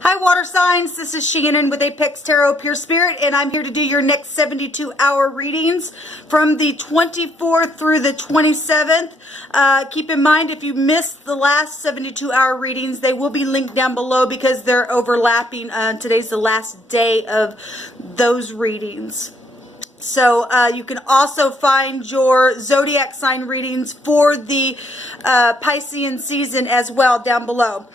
Hi water signs, this is Shannon with Apex Tarot Pure Spirit, and I'm here to do your next 72-hour readings from the 24th through the 27th. Keep in mind, if you missed the last 72-hour readings, they will be linked down below because they're overlapping. Today's the last day of those readings. So you can also find your zodiac sign readings for the Piscean season as well down below.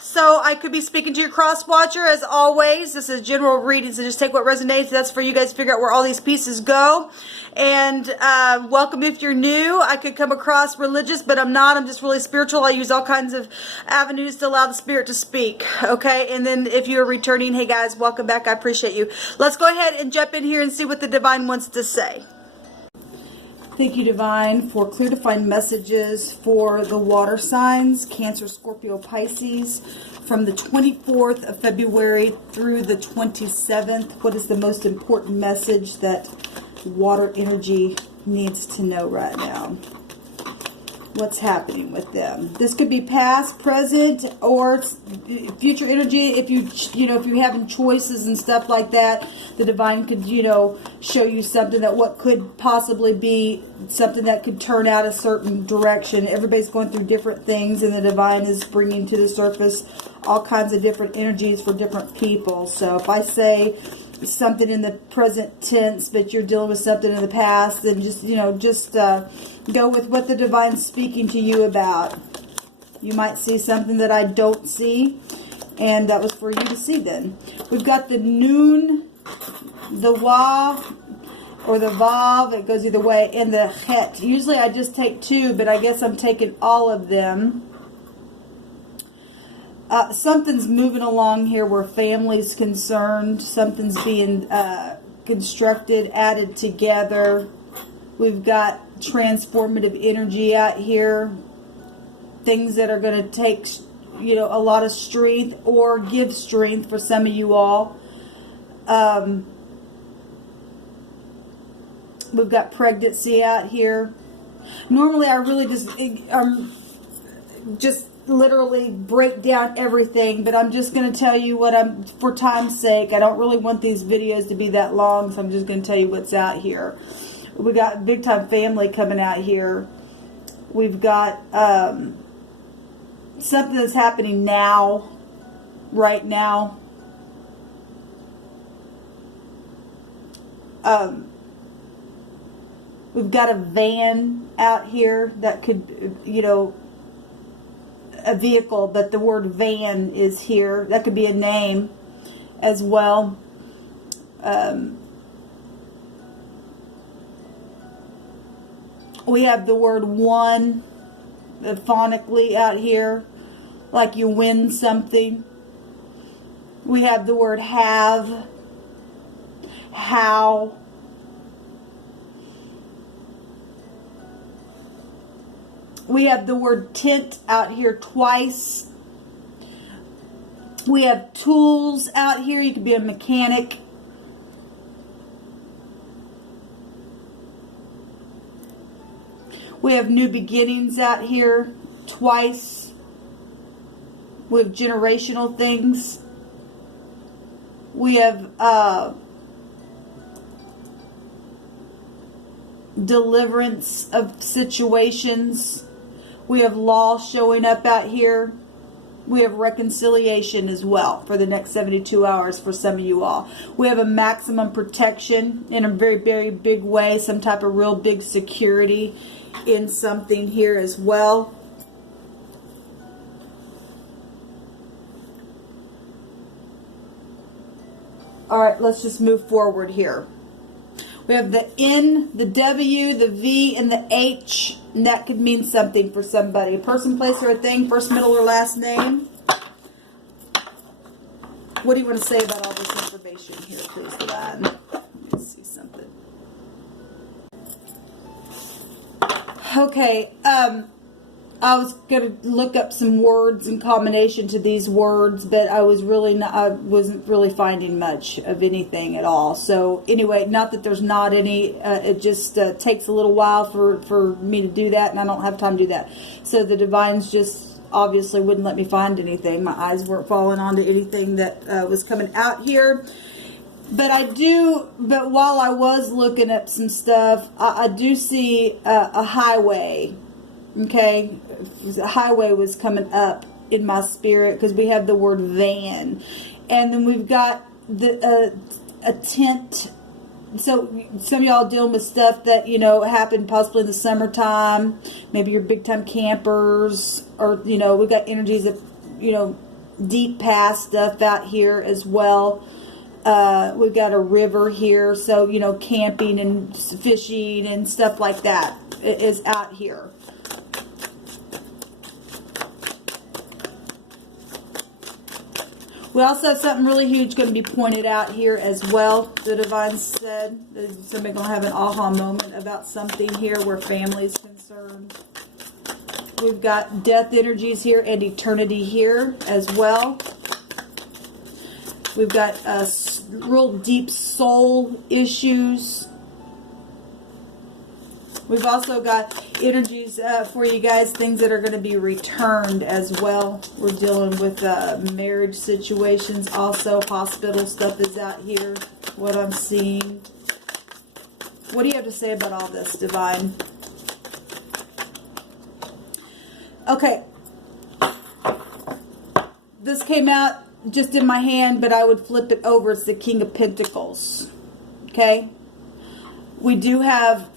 So I could be speaking to your cross watcher as always. This is general reading, so just take what resonates. That's for you guys to figure out where all these pieces go. And welcome if you're new. I could come across religious, but I'm not. I'm just really spiritual. I use all kinds of avenues to allow the spirit to speak. Okay, and then if you're returning, hey guys, welcome back. I appreciate you. Let's go ahead and jump in here and see what the divine wants to say. Thank you, Divine, for clear defined messages for the water signs, Cancer, Scorpio, Pisces, from the 24th of February through the 27th. What is the most important message that water energy needs to know right now? What's happening with them? This could be past, present, or future energy. If if you're having choices and stuff like that, the divine could, show you something that what could possibly be something that could turn out a certain direction. Everybody's going through different things, and the divine is bringing to the surface all kinds of different energies for different people. So if I say something in the present tense, but you're dealing with something in the past, then just go with what the divine's speaking to you about. You might see something that I don't see, and that was for you to see then. We've got the noon, the wa, or the vav, it goes either way, and the het. Usually I just take two, but I guess I'm taking all of them. Something's moving along here where family's concerned. Something's being constructed, added together. We've got transformative energy out here. Things that are going to take, a lot of strength or give strength for some of you all. We've got pregnancy out here. Normally I really just literally break down everything, but I'm just going to tell you what for time's sake. I don't really want these videos to be that long, so I'm just going to tell you what's out here. We got big time family coming out here. We've got something that's happening now, right now. We've got a van out here that could, a vehicle, but the word van is here. That could be a name as well. We have the word one phonically out here, like you win something. We have the word have, how. We have the word tent out here twice. We have tools out here. You could be a mechanic. We have new beginnings out here twice. We have generational things. We have deliverance of situations. We have law showing up out here. We have reconciliation as well for the next 72 hours for some of you all. We have a maximum protection in a very, very big way. Some type of real big security in something here as well. All right, let's just move forward here. We have the N, the W, the V, and the H, and that could mean something for somebody. A person, place, or a thing, first, middle, or last name. What do you want to say about all this information here, please, Divine? Let me see something. Okay, I was going to look up some words in combination to these words, but I wasn't really finding much of anything at all. So anyway, not that there's not any, it just takes a little while for me to do that, and I don't have time to do that. So the divine's just obviously wouldn't let me find anything. My eyes weren't falling onto anything that was coming out here. But while I was looking up some stuff, I do see a highway. Okay, a highway was coming up in my spirit because we have the word van, and then we've got a tent. So some of y'all dealing with stuff that, you know, happened possibly in the summertime. Maybe you're big time campers, or, you know, we've got energies of, you know, deep past stuff out here as well. We've got a river here, so, you know, camping and fishing and stuff like that is out here. We also have something really huge going to be pointed out here as well. The Divine said that somebody's going to have an aha moment about something here where family is concerned. We've got death energies here and eternity here as well. We've got real deep soul issues. We've also got energies for you guys, things that are going to be returned as well. We're dealing with marriage situations also. Hospital stuff is out here, what I'm seeing. What do you have to say about all this, Divine? Okay. This came out just in my hand, but I would flip it over. It's the King of Pentacles. Okay? We do have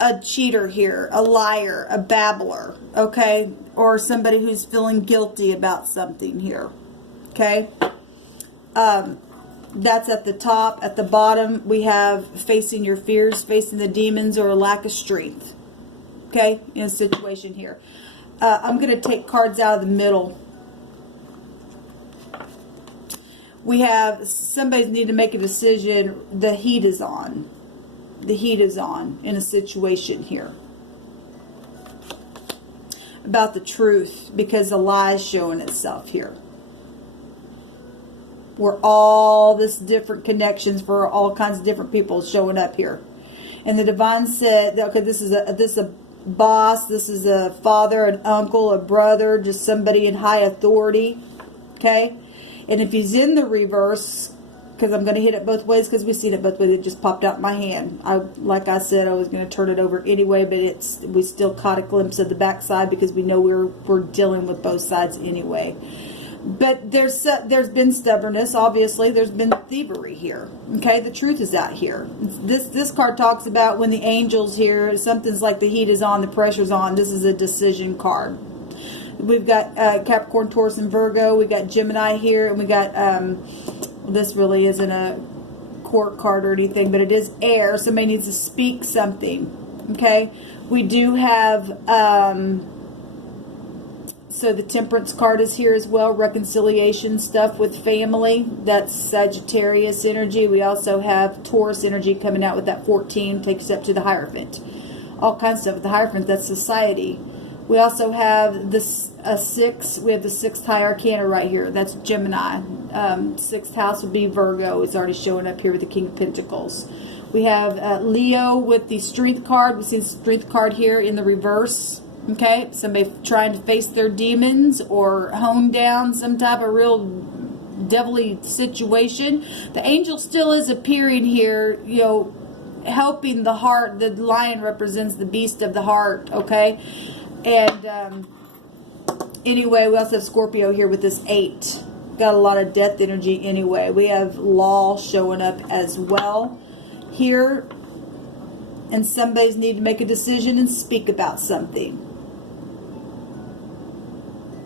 a cheater here, a liar, a babbler, okay? Or somebody who's feeling guilty about something here, okay? That's at the top. At the bottom, we have facing your fears, facing the demons, or a lack of strength, okay? In a situation here. I'm going to take cards out of the middle. We have somebody's need to make a decision. The heat is on. The heat is on in a situation here about the truth, because the lie is showing itself here. Where all this different connections for all kinds of different people showing up here. And the Divine said, okay, this is a boss, this is a father, an uncle, a brother, just somebody in high authority, okay? And if he's in the reverse, because I'm going to hit it both ways, because we've seen it both ways. It just popped out in my hand. Like I said, I was going to turn it over anyway, but we still caught a glimpse of the backside because we know we're dealing with both sides anyway. But there's been stubbornness, obviously. There's been thievery here. Okay, the truth is out here. This card talks about when the angel's here, something's like the heat is on, the pressure's on. This is a decision card. We've got Capricorn, Taurus, and Virgo. We got Gemini here, and we got this really isn't a court card or anything, but it is air. Somebody needs to speak something. Okay, we do have so the Temperance card is here as well. Reconciliation stuff with family. That's Sagittarius energy. We also have Taurus energy coming out with that 14. Takes you up to the Hierophant. All kinds of stuff with the Hierophant. That's society. We also have this 6. We have the 6th high arcana right here. That's Gemini. 6th house would be Virgo. It's already showing up here with the King of Pentacles. We have Leo with the Strength card. We see the Strength card here in the reverse. Okay, somebody trying to face their demons or hone down some type of real devilly situation. The angel still is appearing here, you know, helping the heart. The lion represents the beast of the heart, okay? And anyway, we also have Scorpio here with this 8. Got a lot of death energy anyway. We have law showing up as well here. And somebody's need to make a decision and speak about something.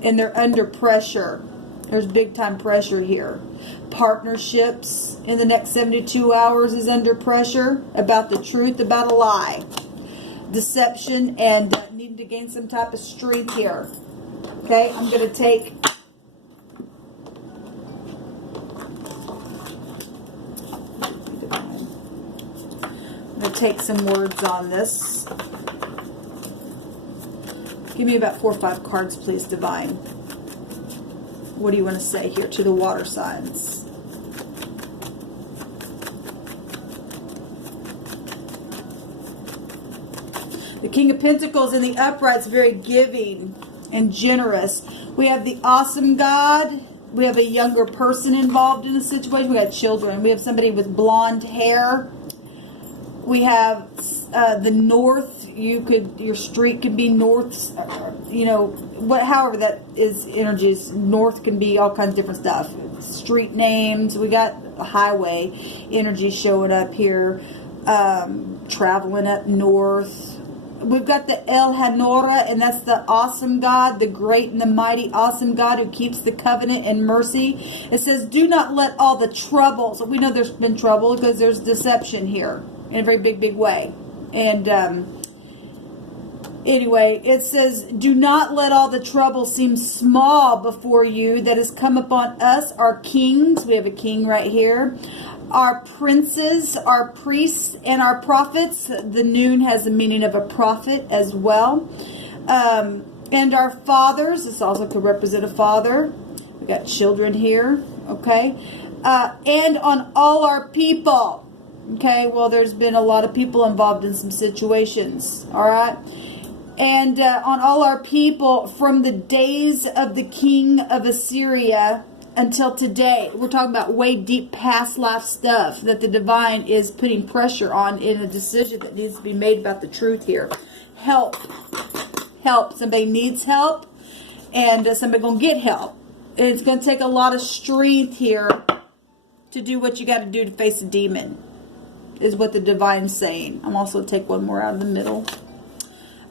And they're under pressure. There's big time pressure here. Partnerships in the next 72 hours is under pressure about the truth, about a lie. Deception and needing to gain some type of strength here. Okay, I'm going to take some words on this. Give me about 4 or 5 cards, please, Divine. What do you want to say here to the water signs? The King of Pentacles in the upright is very giving. and generous. We have the awesome God. We have a younger person involved in the situation. We got children. We have somebody with blonde hair. We have the north. Your street could be north. However that is energies. North can be all kinds of different stuff. Street names. We got a highway energy showing up here. Traveling up north. We've got the El Hanora, and that's the awesome God, the great and the mighty awesome God who keeps the covenant and mercy. It says, do not let all the troubles. We know there's been trouble because there's deception here in a very big, big way. And anyway, it says, do not let all the trouble seem small before you that has come upon us, our kings. We have a king right here. Our princes, our priests, and our prophets. The noon has the meaning of a prophet as well. And our fathers. This also could represent a father. We've got children here. Okay. And on all our people. Okay. Well, there's been a lot of people involved in some situations. All right. And on all our people from the days of the king of Assyria until today. We're talking about way deep past life stuff that the divine is putting pressure on in a decision that needs to be made about the truth here. Help. Help. Somebody needs help, and somebody going to get help. And it's going to take a lot of strength here to do what you got to do to face a demon, is what the divine's saying. I'm also going to take one more out of the middle.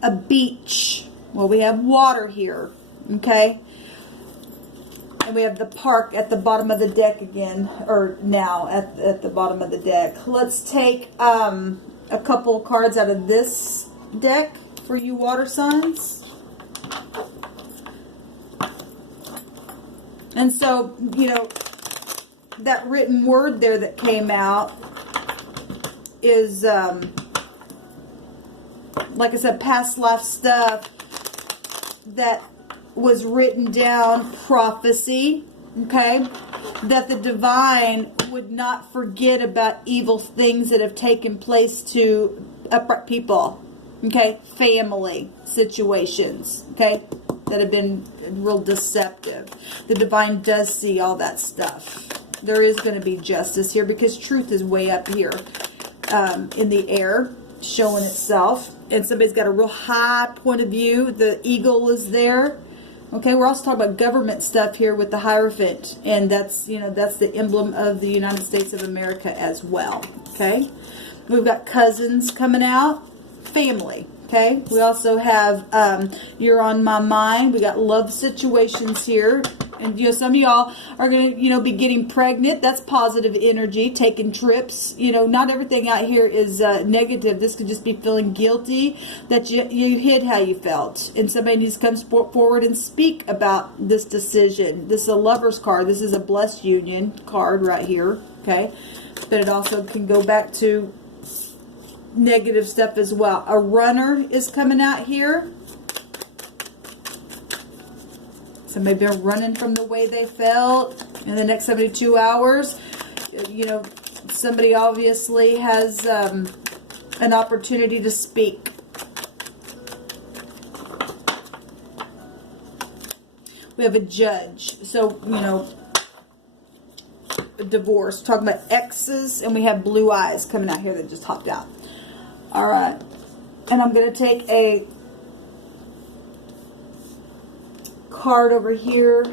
A beach. Well, we have water here. Okay. And we have the park at the bottom of the deck again, or now at the bottom of the deck. Let's take a couple cards out of this deck for you water signs. And so, that written word there that came out is, like I said, past life stuff that was written down, prophecy, okay, that the divine would not forget about evil things that have taken place to upright people, okay, family situations, okay, that have been real deceptive. The divine does see all that stuff. There is going to be justice here because truth is way up here in the air, showing itself, and somebody's got a real high point of view. The eagle is there. Okay, we're also talking about government stuff here with the Hierophant, and that's the emblem of the United States of America as well. Okay, we've got cousins coming out, family. Okay, we also have you're on my mind. We got love situations here, and some of y'all are gonna be getting pregnant. That's positive energy. Taking trips. Not everything out here is negative. This could just be feeling guilty that you hid how you felt, and somebody needs to come forward and speak about this decision. This is a Lover's card. This is a blessed union card right here. Okay, but it also can go back to negative stuff as well. A runner is coming out here. Somebody been running from the way they felt in the next 72 hours. Somebody obviously has an opportunity to speak. We have a judge. So, a divorce. We're talking about exes, and we have blue eyes coming out here that just hopped out. All right, and I'm going to take a card over here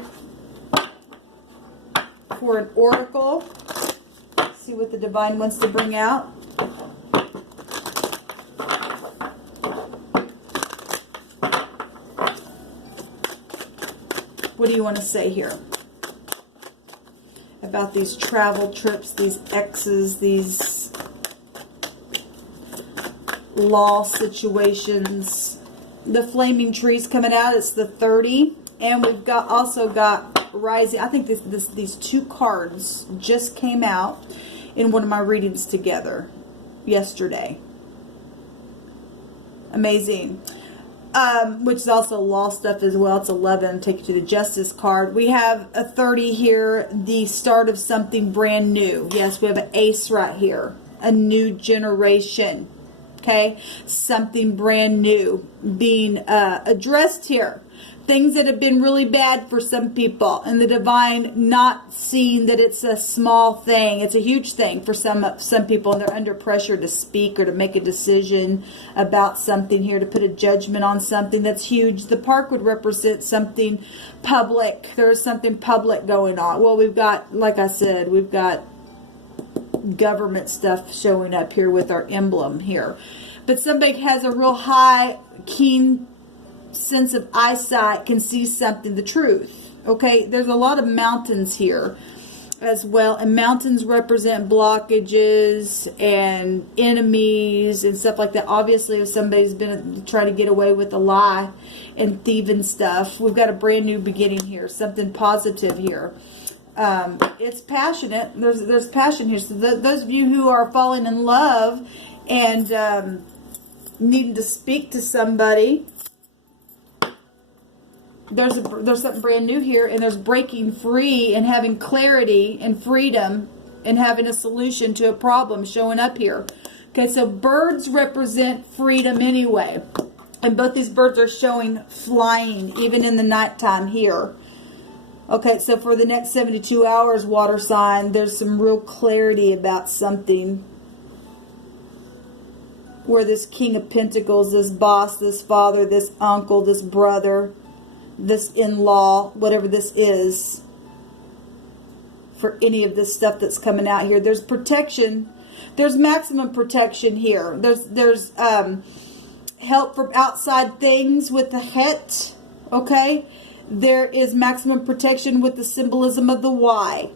for an oracle. See what the divine wants to bring out. What do you want to say here about these travel trips, these exes, these law situations? The flaming trees coming out. It's the 30, and we've also got rising. I think these two cards just came out in one of my readings together yesterday. Amazing. Which is also law stuff as well. It's 11. Take you to the Justice card. We have a 30 here. The start of something brand new. Yes, we have an ace right here. A new generation. Okay, something brand new being addressed here. things that have been really bad for some people, and the divine not seeing that it's a small thing. It's a huge thing for some people, and they're under pressure to speak or to make a decision about something here, to put a judgment on something that's huge. The park would represent something public. There's something public going on. Well, we've got, like I said, we've got government stuff showing up here with our emblem here. But somebody has a real high, keen sense of eyesight, can see something, the truth. Okay, there's a lot of mountains here as well, and mountains represent blockages and enemies and stuff like that. Obviously, if somebody's been trying to get away with a lie and thieving stuff, we've got a brand new beginning here, something positive here. It's passionate. There's passion here. So those of you who are falling in love and needing to speak to somebody, there's something brand new here, and there's breaking free and having clarity and freedom and having a solution to a problem showing up here. Okay, so birds represent freedom anyway, and both these birds are showing flying even in the nighttime here. Okay, so for the next 72 hours, water sign, there's some real clarity about something where this King of Pentacles, this boss, this father, this uncle, this brother, this in-law, whatever this is, for any of this stuff that's coming out here. There's protection. There's maximum protection here. There's help from outside things with the het, okay? There is maximum protection with the symbolism of the Y.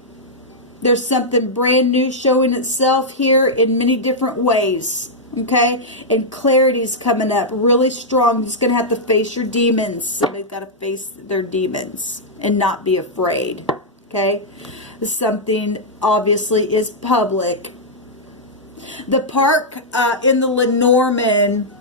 There's something brand new showing itself here in many different ways. Okay? And clarity's coming up really strong. You're just going to have to face your demons. Somebody's got to face their demons and not be afraid. Okay? Something obviously is public. The park in the Lenormand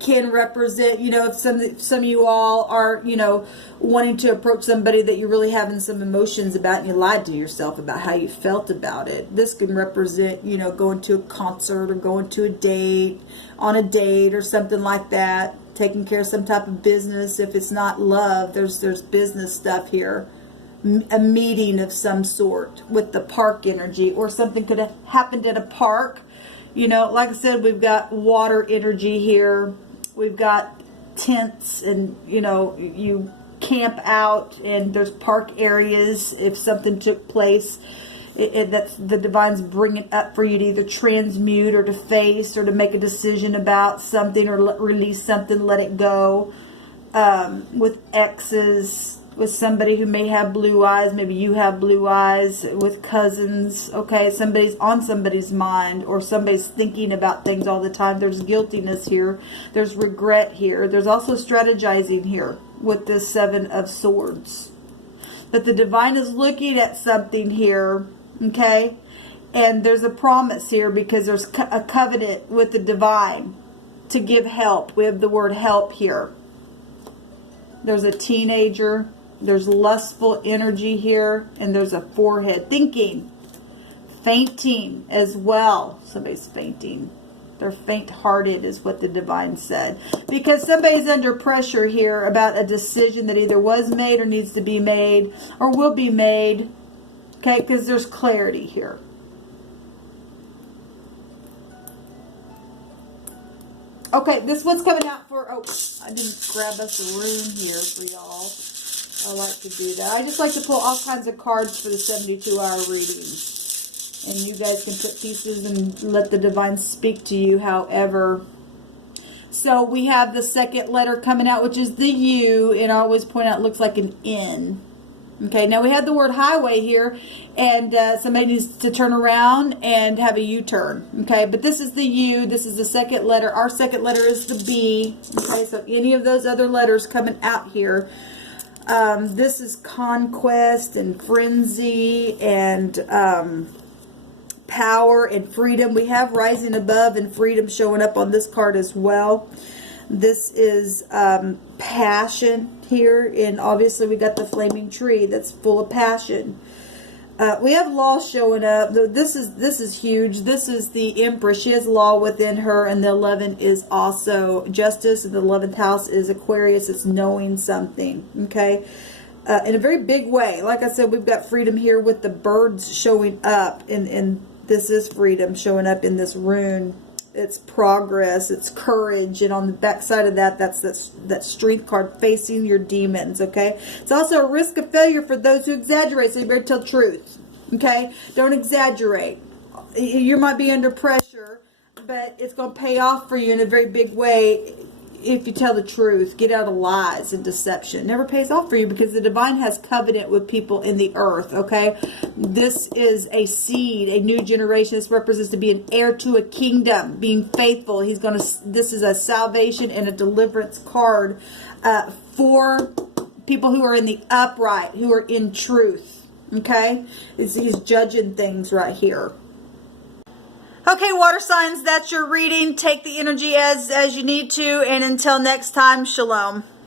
can represent, you know, if some of you all are, you know, wanting to approach somebody that you're really having some emotions about, and you lied to yourself about how you felt about it. This can represent, you know, going to a concert or going to a date, on a date or something like that, taking care of some type of business. If it's not love, there's business stuff here. A meeting of some sort with the park energy, or something could have happened at a park. You know, like I said, we've got water energy here. We've got tents, and, you know, you camp out, and there's park areas if something took place. That's the divine's bringing up for you to either transmute or to face or to make a decision about something, or release something, let it go. With exes, with somebody who may have blue eyes, maybe you have blue eyes, with cousins, okay, somebody's on somebody's mind, or somebody's thinking about things all the time. There's guiltiness here, there's regret here, there's also strategizing here with the Seven of Swords. But the divine is looking at something here, okay, and there's a promise here because there's a covenant with the divine to give help. We have the word help here. There's a teenager. There's lustful energy here, and there's a forehead. Thinking. Fainting as well. Somebody's fainting. They're faint-hearted is what the divine said. Because somebody's under pressure here about a decision that either was made or needs to be made or will be made. Okay, because there's clarity here. Okay, this one's coming out for... Oh, I didn't grab us a room here for y'all. I like to do that. I just like to pull all kinds of cards for the 72-hour readings. And you guys can put pieces and let the divine speak to you however. So we have the second letter coming out, which is the U. And I always point out it looks like an N. Okay, now we had the word highway here. And somebody needs to turn around and have a U-turn. Okay, but this is the U. This is the second letter. Our second letter is the B. Okay, so any of those other letters coming out here. This is conquest and frenzy and power and freedom. We have rising above and freedom showing up on this card as well. This is passion here, and obviously we got the flaming tree that's full of passion. We have law showing up. This is huge. This is the Empress. She has law within her, and the 11 is also justice, and the 11th house is Aquarius. It's knowing something, okay? In a very big way. Like I said, we've got freedom here with the birds showing up, and this is freedom showing up in this rune. It's progress, it's courage, and on the back side of that, that's that strength card, facing your demons, okay? It's also a risk of failure for those who exaggerate, so you better tell the truth, okay? Don't exaggerate. You might be under pressure, but it's going to pay off for you in a very big way if you tell the truth. Get out of lies and deception. It never pays off for you because the divine has covenant with people in the earth, okay? This is a seed, a new generation. This represents to be an heir to a kingdom, being faithful. This is a salvation and a deliverance card for people who are in the upright, who are in truth, okay? He's judging things right here. Okay, water signs, that's your reading. Take the energy as you need to. And until next time, shalom.